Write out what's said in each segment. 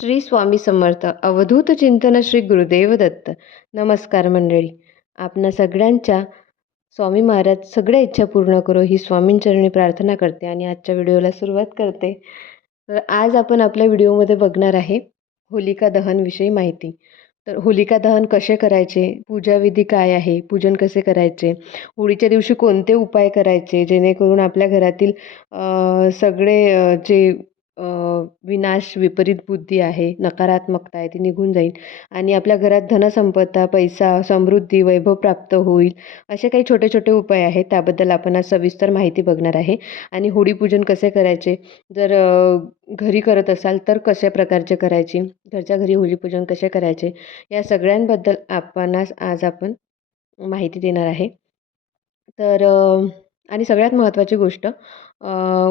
श्री स्वामी समर्थ अवधूत चिंतन श्री गुरुदेव दत्त. नमस्कार मंडळी. आपणा सगळ्यांच्या स्वामी महाराज सगळ्या इच्छा पूर्ण करो ही स्वामींचरणी प्रार्थना करते आणि आजच्या व्हिडिओला सुरुवात करते. तर आज आपण आपल्या व्हिडिओमध्ये बघणार आहे होलिका दहनविषयी माहिती. तर होलिका दहन कसे करायचे? पूजाविधी काय आहे? पूजन कसे करायचे? होळीच्या दिवशी कोणते उपाय करायचे? जेणेकरून आपल्या घरातील सगळे जे विनाश विपरीत बुद्धी आहे नकारात्मकता आहे ती निघून जाईल. आणि आपल्या घरात धनसंपदा पैसा समृद्धी वैभव प्राप्त होईल असे काही छोटे छोटे उपाय आहेत. त्याबद्दल आपण आज सविस्तर माहिती बघणार आहे. आणि होळीपूजन कसे करायचे? जर घरी करत असाल तर कशा प्रकारचे करायचे? घरच्या घरी होळीपूजन कसे करायचे? या सगळ्यांबद्दल आपणास आज आपण माहिती देणार आहे. तर आणि सगळ्यात महत्त्वाची गोष्ट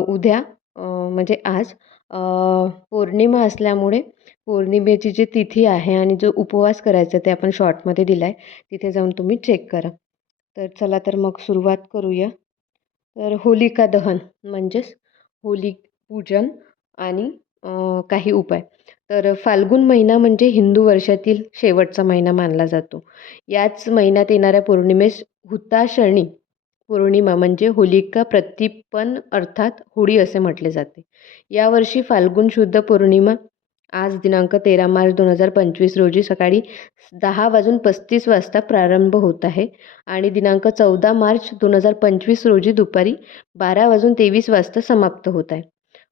उद्या म्हणजे आज पौर्णिमा असल्यामुळे पौर्णिमेची जी तिथी आहे आणि जो उपवास करायचा ते आपण शॉर्टमध्ये दिला आहे तिथे जाऊन तुम्ही चेक करा. तर चला तर मग सुरुवात करूया. तर होलिका दहन म्हणजेच होली पूजन आणि काही उपाय. तर फाल्गुन महिना म्हणजे हिंदू वर्षातील शेवटचा महिना मानला जातो. याच महिन्यात येणाऱ्या पौर्णिमेस हुताशणी पौर्णिमा म्हणजे होलिका प्रतिपन अर्थात होळी असे म्हटले जाते. यावर्षी फाल्गुन शुद्ध पौर्णिमा आज दिनांक तेरा मार्च दोन हजार पंचवीस रोजी सकाळी दहा वाजून पस्तीस वाजता प्रारंभ होत आहे आणि दिनांक चौदा मार्च दोन हजार पंचवीस रोजी दुपारी बारा वाजून तेवीस वाजता समाप्त होत आहे.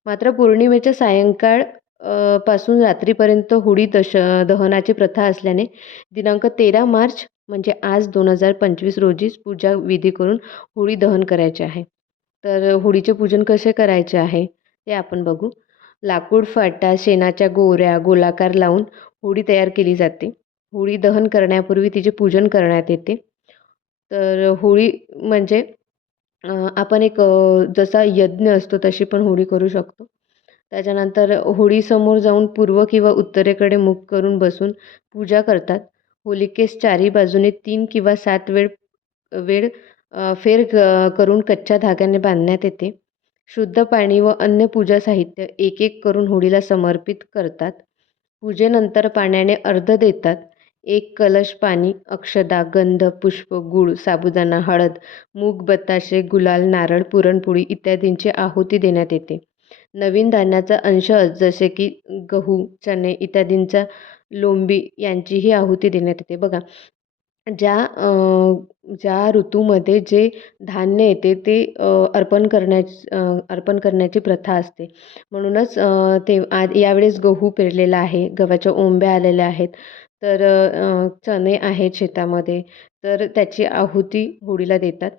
मात्र पौर्णिमेच्या सायंकाळपासून रात्रीपर्यंत होळी दश दहनाची प्रथा असल्याने दिनांक तेरा मार्च म्हणजे आज दोन हजार पंचवीस रोजीच पूजा विधी करून होळी दहन करायचे आहे. तर होळीचे पूजन कसे करायचे आहे ते आपण बघू. लाकूड फाटा शेणाच्या गोऱ्या गोलाकार लावून होळी तयार केली जाते. होळी दहन करण्यापूर्वी तिचे पूजन करण्यात येते. तर होळी म्हणजे आपण एक जसा यज्ञ असतो तशी पण होळी करू शकतो. त्याच्यानंतर होळीसमोर जाऊन पूर्व किंवा उत्तरेकडे मुख करून बसून पूजा करतात. होलिकेस चारी बाजूने तीन किंवा सात वेळ वेळ फेर करून कच्च्या धाग्याने बांधण्यात येते. शुद्ध पाणी व अन्य पूजा साहित्य एक एक करून होळीला समर्पित करतात. पूजेनंतर पाण्याने अर्ध देतात. एक कलश पाणी अक्षदा गंध पुष्प गूळ साबुदाणा हळद मूग बताशे गुलाल नारळ पुरणपोळी इत्यादींची आहुती देण्यात येते. नवीन धान्याचा अंश जसे की गहू चणे इत्यादींचा लोंबी यांचीही आहुती देण्यात येते. बघा ज्या ज्या ऋतूमध्ये जे धान्य येते ते अर्पण करण्याच अर्पण करण्याची प्रथा असते. म्हणूनच ते आ यावेळेस गहू पेरलेला आहे गव्हाच्या ओंब्या आलेल्या आहेत. तर चणे आहेत शेतामध्ये तर त्याची आहुती होळीला देतात.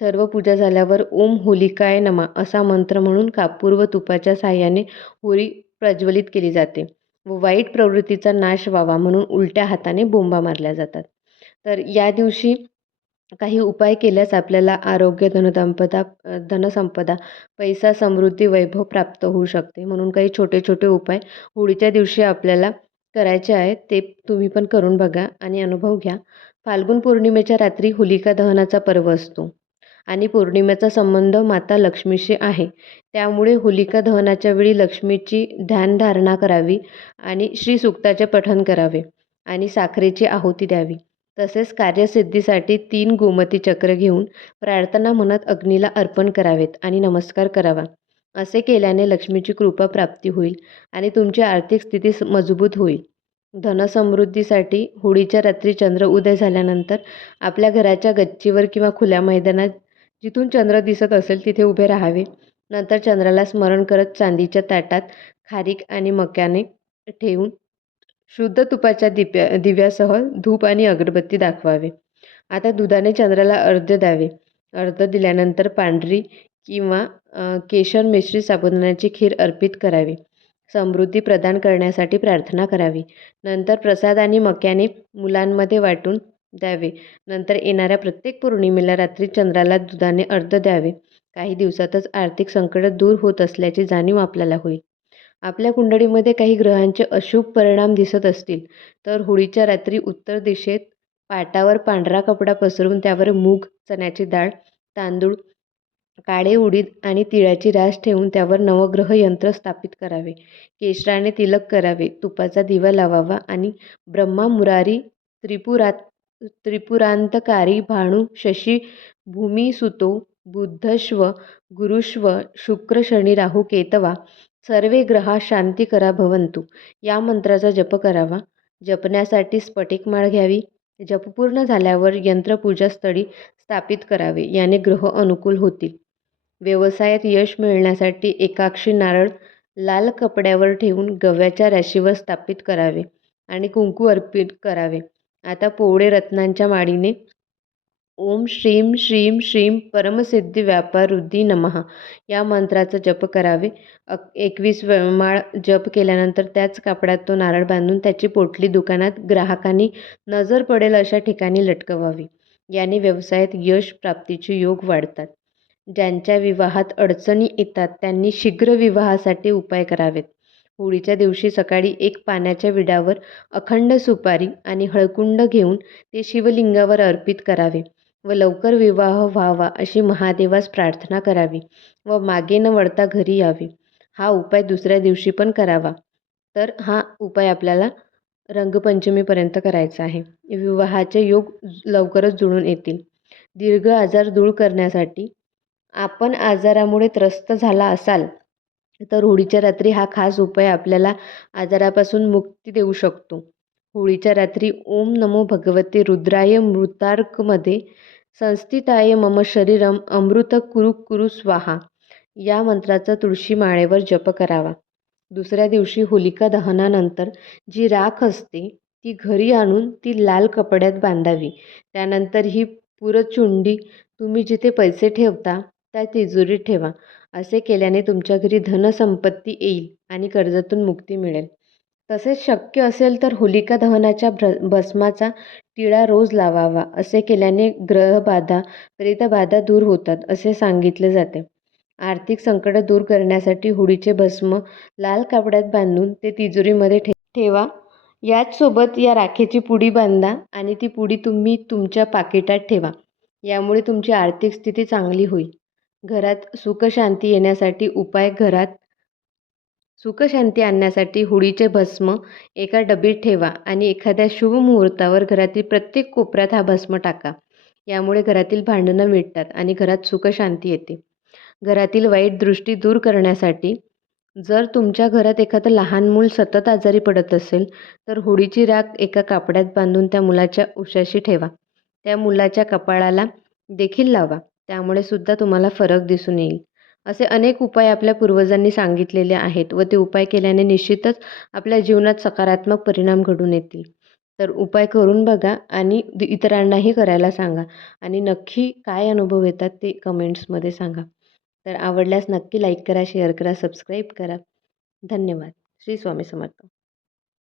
सर्व पूजा झाल्यावर ओम होलिकाय नमा असा मंत्र म्हणून कापूर व तुपाच्या साह्याने होळी प्रज्वलित केली जाते. व वाईट प्रवृत्तीचा नाश व्हावा म्हणून उलट्या हाताने बोंबा मारल्या जातात. तर या दिवशी काही उपाय केल्यास आपल्याला आरोग्य धनदंपदा धनसंपदा पैसा समृद्धी वैभव प्राप्त होऊ शकते. म्हणून काही छोटे छोटे उपाय होळीच्या दिवशी आपल्याला करायचे आहेत ते तुम्ही पण करून बघा आणि अनुभव घ्या. फाल्गुन पौर्णिमेच्या रात्री होलिका दहनाचा पर्व असतो. आणि पौर्णिमेचा संबंध माता लक्ष्मीशी आहे. त्यामुळे होलिका दहनाच्या वेळी लक्ष्मीची ध्यानधारणा करावी आणि श्री सुक्ताचे पठण करावे आणि साखरेची आहुती द्यावी. तसेच कार्यसिद्धीसाठी तीन गोमती चक्र घेऊन प्रार्थना म्हणत अग्नीला अर्पण करावेत आणि नमस्कार करावा. असे केल्याने लक्ष्मीची कृपा प्राप्ती होईल आणि तुमची आर्थिक स्थिती मजबूत होईल. धनसमृद्धीसाठी होळीच्या रात्री चंद्र उदय झाल्यानंतर आपल्या घराच्या गच्चीवर किंवा खुल्या मैदानात जिथून चंद्र दिसत असेल तिथे उभे राहावे. नंतर चंद्राला स्मरण करत चांदीच्या ताटात खारीक आणि मक्याने ठेवून शुद्ध तुपाच्या दिप्या दिव्यासह धूप आणि अगरबत्ती दाखवावे. आता दुधाने चंद्राला अर्ध द्यावे. अर्ध दिल्यानंतर पांढरी किंवा केशर मिश्री साबुदाण्याची खीर अर्पित करावी. समृद्धी प्रदान करण्यासाठी प्रार्थना करावी. नंतर प्रसाद आणि मक्याने मुलांमध्ये वाटून द्यावे. नंतर येणाऱ्या प्रत्येक पौर्णिमेला रात्री चंद्राला दुधाने अर्ध द्यावे. काही दिवसातच आर्थिक संकट दूर होत असल्याची जाणीव आपल्याला होईल. आपल्या कुंडळीमध्ये काही ग्रहांचे अशुभ परिणाम दिसत असतील तर होळीच्या रात्री उत्तर दिशेत पाटावर पांढरा कपडा पसरवून त्यावर मूग चण्याची डाळ तांदूळ काळे उडीद आणि तिळाची रास ठेवून त्यावर नवग्रह यंत्र स्थापित करावे. केशराने तिलक करावे. तुपाचा दिवा लावावा आणि ब्रह्मा मुरारी त्रिपुरात त्रिपुरांतकारी भाणू शशी भूमिसुतो बुद्धश्व गुरुश्व शुक्र शनी राहू केतवा सर्वे ग्रहा शांतिकरा भवंतु. या मंत्राचा जप करावा. जपण्यासाठी स्फटिक माळ घ्यावी. जप पूर्ण झाल्यावर यंत्रपूजास्थळी स्थापित करावे याने ग्रह अनुकूल होतील. व्यवसायात यश मिळण्यासाठी एकाक्षी नारळ लाल कपड्यावर ठेवून गव्याच्या राशीवर स्थापित करावे आणि कुंकू अर्पित करावे. आता पोवळे रत्नांच्या माळीने. ओम श्रीम श्रीम श्रीम परमसिद्धी व्यापारुद्धी नमः. या मंत्राचा जप करावे. अक एकवीस माळ जप केल्यानंतर त्याच कापडात तो नारळ बांधून त्याची पोटली दुकानात ग्राहकांनी नजर पडेल अशा ठिकाणी लटकवावी. याने व्यवसायात यश प्राप्तीचे योग वाढतात. ज्यांच्या विवाहात अडचणी येतात त्यांनी शीघ्र विवाहासाठी उपाय करावेत. होळीच्या दिवशी सकाळी एक पाण्याच्या विडावर अखंड सुपारी आणि हळकुंड घेऊन ते शिवलिंगावर अर्पित करावे व लवकर विवाह व्हावा अशी महादेवास प्रार्थना करावी व मागे न वळता घरी यावे. हा उपाय दुसऱ्या दिवशी पण करावा. तर हा उपाय आपल्याला रंगपंचमीपर्यंत करायचा आहे. विवाहाचे योग लवकरच जुळून येतील. दीर्घ आजार दूर करण्यासाठी आपण आजारामुळे त्रस्त झाला असाल तर होळीच्या रात्री हा खास उपाय आपल्याला आजारापासून मुक्ती देऊ शकतो. होळीच्या रात्री ओम नमो भगवते रुद्राय मृतार्कमध्ये संस्थिताय मम शरीरम अमृत कुरु कुरु स्वाहा. या मंत्राचा तुळशी माळेवर जप करावा. दुसऱ्या दिवशी होलिका दहनानंतर जी राख असते ती घरी आणून ती लाल कपड्यात बांधावी. त्यानंतर ही पुरचुंडी तुम्ही जिथे पैसे ठेवता त्या तिजोरीत ठेवा. असे केल्याने तुमच्या घरी धनसंपत्ती येईल आणि कर्जातून मुक्ती मिळेल. तसेच शक्य असेल तर होलिका दहनाच्या भ्र भस्माचा टिळा रोज लावावा असे केल्याने ग्रहबाधा प्रेतबाधा दूर होतात असे सांगितले जाते. आर्थिक संकट दूर करण्यासाठी होळीचे भस्म लाल कापड्यात बांधून ते तिजोरीमध्ये ठे ठेवा. याचसोबत या राखेची पुडी बांधा आणि ती पुडी तुम्ही तुमच्या पाकिटात ठेवा. यामुळे तुमची आर्थिक स्थिती चांगली होईल. घरात सुखशांती येण्यासाठी उपाय घरात सुखशांती आणण्यासाठी होळीचे भस्म एका डबीत ठेवा आणि एखाद्या शुभ मुहूर्तावर घरातील प्रत्येक कोपऱ्यात हा भस्म टाका. यामुळे घरातील भांडणं मिटतात आणि घरात सुखशांती येते. घरातील वाईट दृष्टी दूर करण्यासाठी जर तुमच्या घरात एखादं लहान मूल सतत आजारी पडत असेल तर होळीची राख एका कापड्यात बांधून त्या मुलाच्या उशाशी ठेवा. त्या मुलाच्या कपाळाला देखील लावा. त्यामुळे सुद्धा तुम्हाला फरक दिसून येईल. असे अनेक उपाय आपल्या पूर्वजांनी सांगितलेले आहेत व ते उपाय केल्याने निश्चितच आपल्या जीवनात सकारात्मक परिणाम घडून येतील. तर उपाय करून बघा आणि इतरांनाही करायला सांगा आणि नक्की काय अनुभव येतात ते कमेंट्समध्ये सांगा. तर आवडल्यास नक्की लाईक करा शेअर करा सबस्क्राईब करा. धन्यवाद. श्री स्वामी समर्थ.